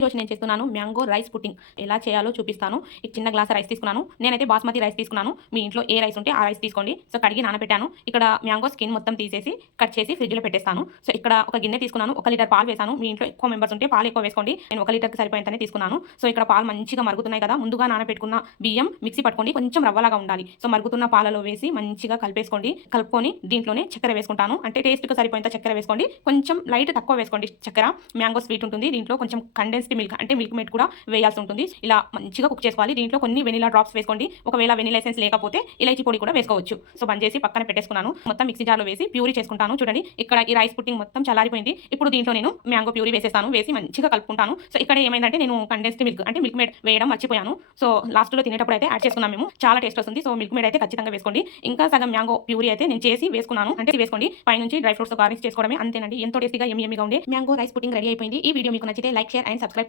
ఈరోజు నేను చేస్తున్నాను మ్యాంగో రైస్ పుడ్డింగ్. ఎలా చేయాలో చూపిస్తాను. ఈ చిన్న గ్లాస్ రైస్ తీసుకున్నాను. నేనైతే బాస్మతి రైస్ తీసుకున్నాను. మీ ఇంట్లో ఏ రైస్ ఉంటే ఆ రైస్ తీసుకోండి. సో కడిగి నానబెట్టాను. ఇక్కడ మ్యాంగో స్కిన్ మొత్తం తీసేసి కట్ చేసి ఫ్రిడ్జ్‌లో పెట్టేస్తాను. సో ఇక్కడ ఒక గిన్నె తీసుకున్నాను. 1 లీటర్ పాలు వేసాను. మీ ఇంట్లో ఎక్కువ మెంబర్స్ ఉంటే పాలు ఎక్కువ వేసుకోండి. నేను 1 లీటర్‌కి సరిపోయేంతనే తీసుకున్నాను. సో ఇక్కడ పాలు మంచిగా మరుగుతున్నాయి కదా! ముందుగా నానబెట్టుకున్న బియ్యం మిక్సీ పట్టుకోండి. కొంచెం రవ్వలాగా ఉండాలి. సో మరుగుతున్న పాలలో వేసి మంచిగా కలిపేసుకోండి. కలుపుకొని దీంట్లోనే చక్కెర వేసుకుంటాను. అంటే టేస్ట్‌కి సరిపోయేంత చక్కెర వేసుకోండి. కొంచెం లైట్ తక్కువ వేసుకోండి చక్కెర. మ్యాంగో స్వీట్ ఉంటుంది. దీంట్లో కొంచెం కండెన్స్డ్ మిల్క్ అంటే మిల్క్ మేడ్ కూడా వేయాల్సి ఉంటుంది. ఇలా మంచిగా కుక్ చేసుకోవాలి. దీంట్లో కొన్ని వెనిలా డ్రాప్స్ వేసుకోండి. ఒకవేళ వెనిలా ఎసెన్స్ లేకపోతే ఇలైచి పొడి కూడా వేసుకోవచ్చు. సో బంద్ చేసి పక్కన పెట్టేసుకున్నాను. మొత్తం మిక్సీ జార్లో వేసి ప్యూరీ చేసుకుంటాను. చూడండి ఇక్కడ ఈ రైస్ పుడ్డింగ్ మొత్తం చల్లారిపోయింది. ఇప్పుడు దీంట్లో నేను మ్యాంగో ప్యూరీ వేసేస్తాను. వేసి మంచిగా కలుపుకుంటాను. సో ఇక్కడ ఏమైందంటే నేను కండెన్స్డ్ మిల్క్ అంటే మిల్క్ మేడ్ వేయడం మర్చిపోయాను. సో లాస్ట్లో తినేటప్పుడు అయితే యాడ్ చేసుకున్నాం మేము. చాలా టేస్ట్ వస్తుంది. సో మిల్క్ మేడ్ అయితే ఖచ్చితంగా వేసుకోండి. ఇంకా సగం మ్యాంగో ప్యూరీ అయితే నేను చేసి వేసుకున్నాను. అంటే వేసుకోండి. పైనుంచి డ్రై ఫ్రూట్స్ గార్నిష్ చేసుకోవడమే. అంతేనండి. ఎంతో టేస్టీగా యమ్మీగా ఉండే మ్యాంగో రైస్ పుడ్డింగ్ రెడీ అయిపోయింది. ఈ వీడియో మీకు నచ్చితే లైక్, షేర్ అండ్ సబ్స్క్రైబ్